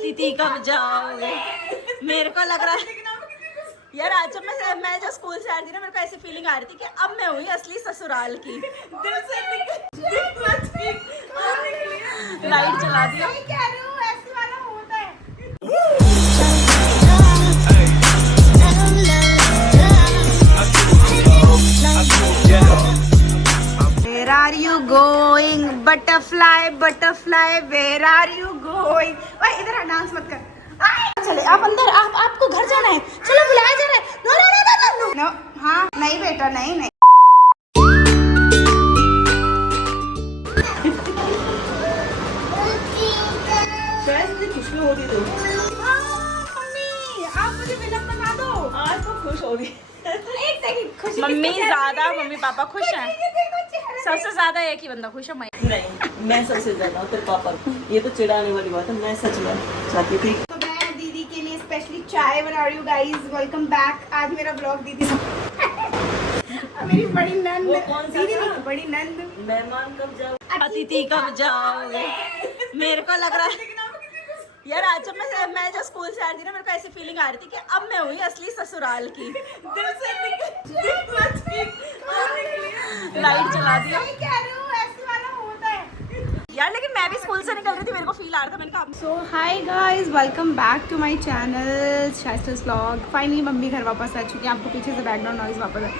अतिथि कब जाओगे। मेरे को लग रहा है यार आज जब मैं जब स्कूल से आ रही थी ना, मेरे को ऐसी फीलिंग आ रही थी कि अब मैं हुई असली ससुराल की। लाइट जला दिया। Where are you going? Butterfly, butterfly, where are you going? भाई इधर डांस मत कर। चले आप अंदर, आपको घर जाना है। चलो बुलाया जा रहा है। No no no no no no. हाँ नहीं बेटा नहीं नहीं। खुशबू हो रही तो। मम्मी आप मुझे विलन बना दो। आज तो खुश हो रही। एक सेकंड खुश। मम्मी ज्यादा मम्मी पापा खुश हैं। सबसे ज्यादा एक ही बंदा खुश है। नहीं मैं सबसे ज्यादा तेरे पापा। ये तो चिढ़ाने वाली बात है। मैं सच में चाहती थी। तो मैं दीदी के लिए स्पेशली चाय बना रही हूँ गाइस। Welcome back. आज मेरा ब्लॉग दीदी मेरी बड़ी नंद दीदी नहीं, बड़ी नंद। मेहमान कब जाओ, अतिथि कब जाओगे। मेरे को लग रहा है यार आज जब मैं जब स्कूल से आ रही थी ना, मेरे को ऐसी फीलिंग आ रही थी कि अब मैं हुई असली ससुराल की। लाइट जला दिया। यार लेकिन मैं भी स्कूल से निकल रही थी, मेरे को फील आ रहा था। मैंने कहा so hi guys, welcome back to my channel शाइस्टर्स व्लॉग। फाइनली मम्मी घर वापस आ चुकी है। आपको पीछे से बैकग्राउंड नॉइज वापस है।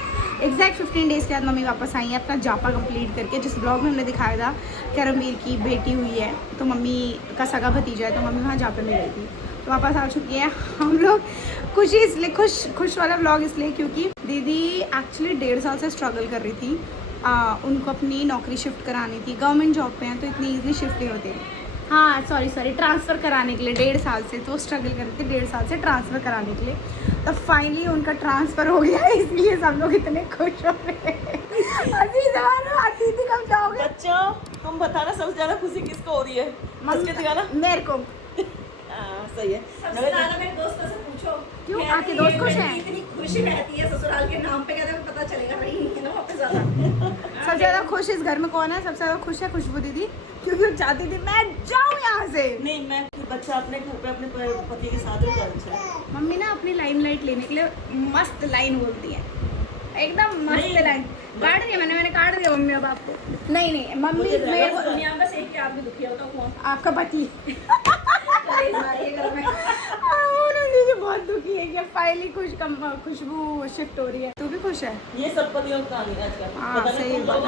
एग्जैक्ट 15 डेज़ के बाद मम्मी वापस आई है अपना जापा कंप्लीट करके। जिस ब्लॉग में हमने दिखाया था कि रणवीर की बेटी हुई है, तो मम्मी का सगा भतीजा है, तो मम्मी वहाँ जापे में गई थी, तो वापस आ चुकी है। हम लोग खुशी इसलिए खुश वाला ब्लॉग इसलिए क्योंकि दीदी एक्चुअली 1.5 साल से स्ट्रगल कर रही थी। उनको अपनी नौकरी शिफ्ट करानी थी। गवर्नमेंट जॉब पे हैं तो इतनी ईजिली शिफ्ट नहीं होती है। हाँ सॉरी ट्रांसफ़र कराने के लिए 1.5 साल से तो स्ट्रगल कर रही थी। 1.5 साल से ट्रांसफ़र कराने के लिए, तब फाइनली उनका ट्रांसफ़र हो गया। इसलिए सब लोग इतने खुश हो रहे हैं। आती थी कब जाओगे। बच्चों हम बताना सबसे ज्यादा खुशी किसको हो रही है। मस्के दिखाना मेरे को। सही है। सबसे ज्यादा मेरे दोस्तों से पूछो क्यों आपके दोस्त खुश हैं। इतनी खुशी रहती है ससुराल के नाम पे, कहते हैं पता चलेगा भाई है ना वापस ज्यादा। सबसे ज्यादा खुश इस घर में कौन है? सबसे ज्यादा खुश है खुशबू दीदी, क्योंकि वो चाहती थी मैं जाऊँ यहाँ से। नहीं मैं बच्चा अपने घर पे अपने पति के साथ ही जाना। मम्मी ना अपनी लाइमलाइट लेने के लिए मस्त लाइन बोलती है, एकदम मस्त लाइन। काट दिया मैंने काट दिया मम्मी। अब आपको नहीं मम्मी मेरे को दुनिया में बस एक ही आदमी दुखी होता हूँ, आपका पति। बहुत दुखी है कि फाइनली खुशबू शिफ्ट हो रही है। तू भी खुश है? ये सब पतियों की कहानी है आजकल। हाँ सही बात।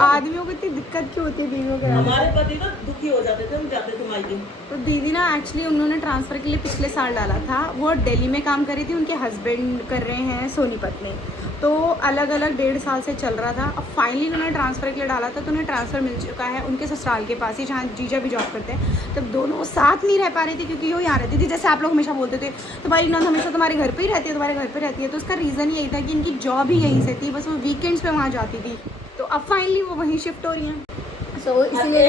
आदमियों को इतनी दिक्कत क्यों होती है बीवियों के? हमारे पति तो दुखी हो जाते थे, हम जाते थे मायके। तो दीदी ना एक्चुअली उन्होंने ट्रांसफ़र के लिए पिछले साल डाला था। वो दिल्ली में काम कर रही थी, उनके हस्बैंड कर रहे हैं सोनीपत में, तो अलग अलग 1.5 साल से चल रहा था। अब फाइनली उन्होंने ट्रांसफ़र के लिए डाला था, तो उन्हें ट्रांसफ़र मिल चुका है उनके ससुराल के पास ही, जहाँ जीजा भी जॉब करते हैं। तब दोनों साथ नहीं रह पा रही थी क्योंकि वो यहाँ रहती थी। जैसे आप लोग हमेशा बोलते थे तुम्हारी नंद हमेशा तुम्हारे घर पे ही रहती है, तुम्हारे घर पे रहती है। तो उसका रीज़न यही था कि इनकी जॉब ही यहीं से थी, बस वो वीकेंड्स पे वहाँ जाती थी। तो अब फाइनली वो वहीं शिफ्ट हो रही हैं। सो इसलिए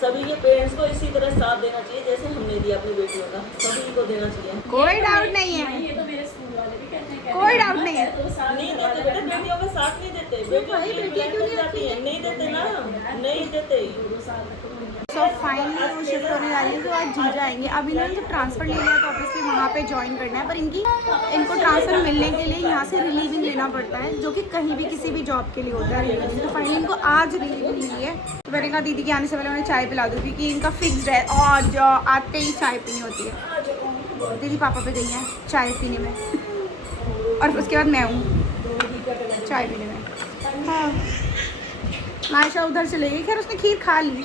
सभी के पेरेंट्स को इसी तरह साथ देना चाहिए जैसे हमने दिया अपनी बेटियों का। सभी को देना चाहिए, कोई डाउट नहीं है। ये तो मेरे स्कूल वाले भी कहते हैं, कोई डाउट नहीं है। नहीं देते बेटे, बेटियों का साथ नहीं देते। बेटियां क्यों नहीं जाती है? नहीं देते ना, नहीं देते। सो फाइनली वो शिफ्ट होने वाली है, तो आज जीजा आएंगे। अब इन्होंने जब ट्रांसफ़र ले लिया तो ऑब्वियसली वहाँ पे ज्वाइन करना है, पर इनको ट्रांसफ़र मिलने के लिए यहाँ से रिलीविंग लेना पड़ता है, जो कि कहीं भी किसी भी जॉब के लिए होता है रिलीविंग। तो फाइनली इनको आज रिलीविंग मिली है। तो मैंने कहा दीदी के आने से पहले उन्हें चाय पिला दूँ, क्योंकि इनका फिक्स्ड है और जो आते ही चाय पीनी होती है। दीदी पापा पे गई हैं चाय पीने में, और उसके बाद मैं हूँ चाय पीने में। हाँ मायशा उधर चले गई, खैर उसने खीर खा ली।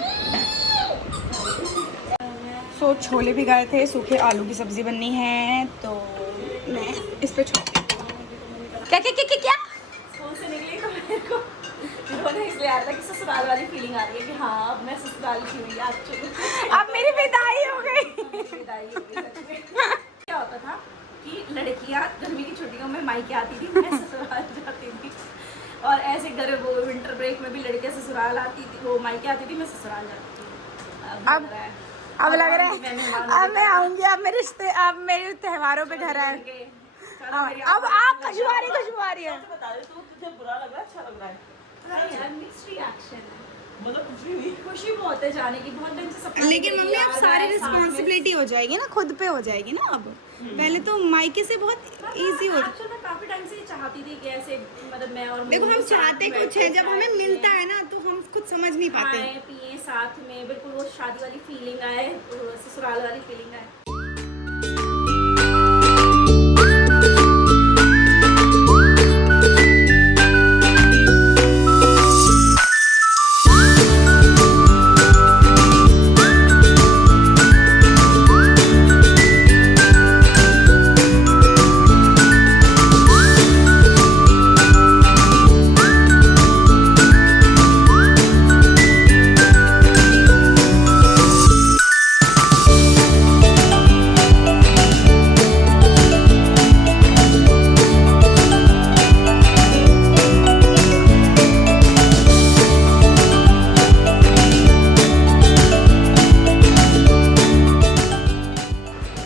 तो छोले भिगाए थे, सूखे आलू की सब्ज़ी बननी है, तो मैं इस पे क्या स्कूल से निकली तो मेरे को इन्होंने इसलिए आ रहा था कि ससुराल वाली फीलिंग आ रही है कि हाँ अब मैं ससुराल की हुई एक्चुअली। अब मेरी विदाई हो गई। विदाई हो गई सच में। क्या होता था कि लड़कियाँ गर्मी की छुट्टियों में मायके आती थी, मैं ससुराल जाती थी, और ऐसे वो विंटर ब्रेक में भी लड़कियाँ ससुराल आती थी, वो मायके आती थी, मैं ससुराल जाती थी। अब लग रहा है अब मैं आऊँगी। अब मेरे रिश्ते, अब मेरे त्योहारों पे घर आए। अब आप खुशबू आ रही है। बता दे, तुझे बुरा लग रहा है अच्छा लग रहा है? यार मिक्स्ड रिएक्शन है। मतलब खुशी हुई। खुशी बहुत है जाने की, बहुत दिन से सपना लेकिन देखा मम्मी कि अब यार सारी मैं साथ में- रिस्पॉन्सिबिलिटी हो जाएगी ना, खुद पे हो जाएगी ना अब। पहले तो मायके से बहुत इजी होता। एक्चुअली मैं काफी टाइम से चाहती थी कि ऐसे मतलब मैं और देखो मोनू हम साथ चाहते बैठ कुछ के है, जब चाय हमें पिएं, मिलता है ना तो हम कुछ समझ नहीं पाते। खाएं पिए साथ में, बिल्कुल वो शादी वाली फीलिंग आए, ससुराल वाली फीलिंग आए।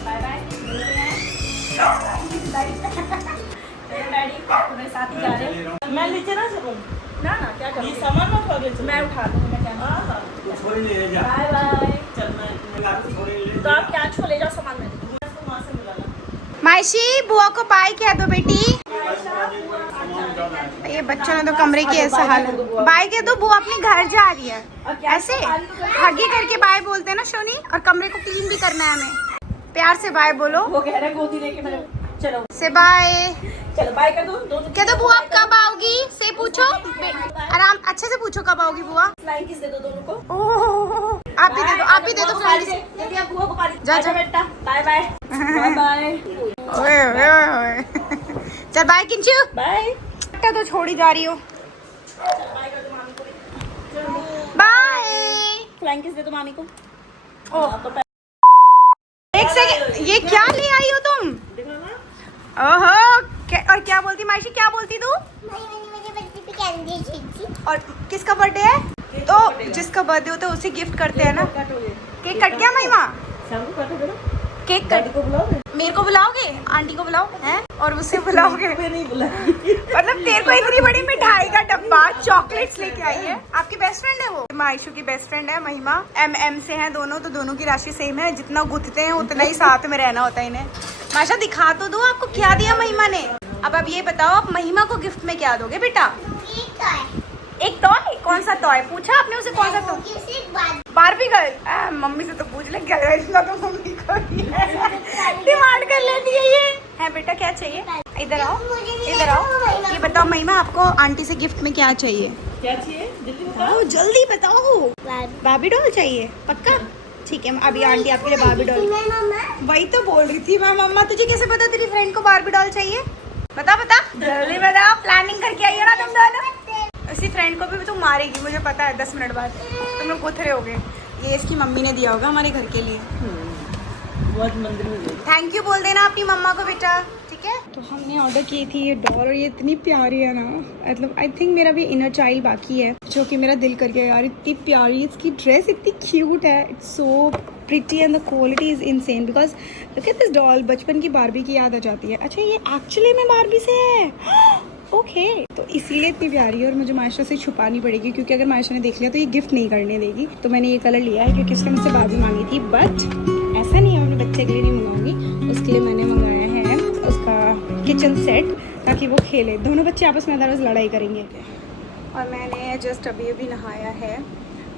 बाय बाय, मिलते हैं। चलो डैडी तुम्हारे साथ ही जा रहे हैं। मैं नीचे ना चलूं, ना ना क्या ये करूँ, सामान ना उठा के चलूं। मैं उठा दूँ, मैं क्या। हाँ हाँ बाय बाय। चल मैं तो आप क्या छोड़ ले जाओ सामान में। इसको वहाँ से मिलाना। मायशी बुआ को बाय कह दो बेटी। ये बच्चों ने तो कमरे की ऐसा हाल है। बाय कह दो, बुआ अपने घर जा रही है। ऐसे हगी करके बाय बोलते हैं ना शोनी, और कमरे को क्लीन भी करना है हमें। प्यार से बाय बोलो। वो कह रहा है गोदी लेके मेरे, चलो से बाय चलो बाय कर दो। दोनों कह दो, बुआ आप कब आओगी से पूछो। आराम अच्छे से पूछो कब आओगी बुआ। फ्लाइंग किस दे दो दोनों को। ओह, आप भी दे दो, आप भी दे दो फ्लाइंग। जल्दी आप बुआ को पानी जा, जा। बेटा, बाय बाय बाय बाय ओए ओए ओए। चल बाय किंचू। बाय। तो छोड़ी जा रही हो। बाय कर दो मामी को। बाय। फ्लाइंग किस दे दो मामी को। ओह, तो एक सेकंड, ये क्या ले आई हो तुम? देखो ना, ओहो, और क्या बोलती मायशी, क्या बोलती तू? और किसका बर्थडे है? तो जिसका बर्थडे होता है उसे गिफ्ट करते हैं ना। केक कट गया महिमा? शाम को काटोगे ना? Cake cut. दादी को बुलाओगे? मेरे को बुलाओगे, आंटी को बुलाओगे हैं, और उसे बुलाओगे? मैं नहीं बुलाऊंगी। मतलब तेरे को इतनी बड़ी मिठाई का डब्बा चॉकलेट्स लेके आई है। आपकी बेस्ट फ्रेंड है वो? मायशू की बेस्ट फ्रेंड है महिमा। एम से हैं दोनों, तो दोनों की राशि सेम है। जितना गुथते हैं उतना ही साथ में रहना होता है इन्हें। माशा दिखा तो दो, आपको क्या दिया महिमा ने। अब आप ये बताओ, आप महिमा को गिफ्ट में क्या दोगे बेटा? एक टॉय। कौन सा टॉय पूछा आपने उसे? कौन सा टॉय? Barbie girl. मम्मी से तो पूछ ले, क्या इतना तो मम्मी को डिमांड कर लेती है ये। है बेटा, क्या चाहिए? इधर आओ, इधर आओ। ये बताओ महिमा, आपको आंटी से गिफ्ट में क्या चाहिए? क्या चाहिए? जल्दी बताओ। बताओ, जल्दी बताओ। बार्बी डॉल चाहिए पक्का? ठीक है, अभी आंटी आपके लिए बार्बी डॉल। वही तो बोल रही थी मैं, मम्मा तुझे कैसे पता तेरी फ्रेंड को बार्बी डॉल चाहिए? बता बता, जल्दी बता। प्लानिंग करके आई हो ना तुम दोनों। इसी फ्रेंड को भी तुम मारेगी, मुझे पता है। 10 मिनट बाद तुम लोग कोथरे हो गए। ये इसकी मम्मी ने दिया होगा हमारे घर के लिए। बहुत मंदिर में गई। थैंक यू बोल देना अपनी मम्मा को बेटा, ठीक है? तो हमने ऑर्डर की थी ये डॉल, और ये इतनी प्यारी है ना। मतलब आई थिंक मेरा भी इनर चाइल्ड बाकी है, जो कि मेरा दिल कर गया यार। इतनी प्यारी इसकी ड्रेस, इतनी क्यूट है। It's so pretty and the quality is insane. Because look at this doll, बचपन की बारबी की याद आ जाती है। अच्छा, ये एक्चुअली में बारबी से है। ओके तो इसीलिए इतनी प्यारी है, और मुझे मायशा से छुपानी पड़ेगी, क्योंकि अगर मायशा ने देख लिया तो ये गिफ्ट नहीं करने देगी। तो मैंने ये कलर लिया है, क्योंकि उसने मुझसे बारबी मांगी थी। बट ऐसा नहीं है मैं अपने बच्चे के लिए नहीं मंगाऊंगी, उसके लिए मैंने मंगाया है उसका किचन सेट, ताकि वो खेले। दोनों बच्चे आपस में अदरवाइज लड़ाई करेंगे। और मैंने जस्ट अभी अभी नहाया है,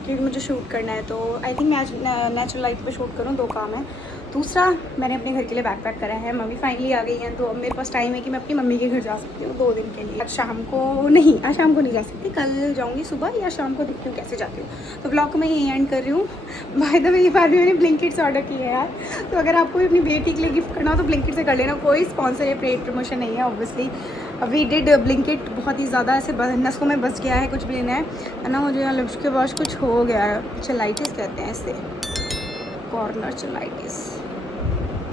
क्योंकि मुझे शूट करना है। तो आई थिंक मैं आज नेचुरल लाइट पे शूट करूँ। 2 काम है। दूसरा, मैंने अपने घर के लिए बैग पैक करा है। मम्मी फाइनली आ गई हैं, तो अब मेरे पास टाइम है कि मैं अपनी मम्मी के घर जा सकती हूँ 2 दिन के लिए। आज शाम को नहीं, आज शाम को नहीं जा सकती, कल जाऊँगी सुबह या शाम को, देखती हूँ कैसे जाती हूँ। तो ब्लॉग को मैं यहीं एंड कर रही हूँ। बाय द वे, ये बार भी मैंने ब्लिंकिट से ऑर्डर किया है यार। तो अगर आपको भी अपनी बेटी के लिए गिफ्ट करना हो तो ब्लिंकिट से कर लेना। कोई स्पॉन्सर या पेड प्रमोशन नहीं है ऑब्वियसली। वी डिड ब्लिंकिट, बहुत ही ज़्यादा ऐसे नसों में बस गया है। कुछ भी लेना है ना, मुझे यहाँ लिप्स के पास कुछ हो गया है। चलाइटिस कहते हैं इसे, कॉर्नर चलाइटिस,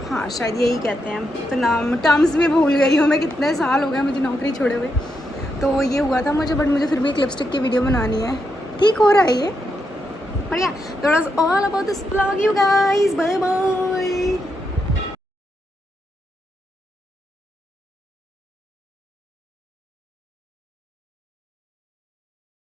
हाँ शायद यही कहते हैं। तो नाम टर्म्स में भूल गई हूँ मैं, कितने साल हो गए मुझे नौकरी छोड़े हुए। तो ये हुआ था मुझे, बट मुझे फिर भी एक लिपस्टिक की वीडियो बनानी है। ठीक हो रहा है ये, बढ़िया। That was all about this vlog you guys, bye bye.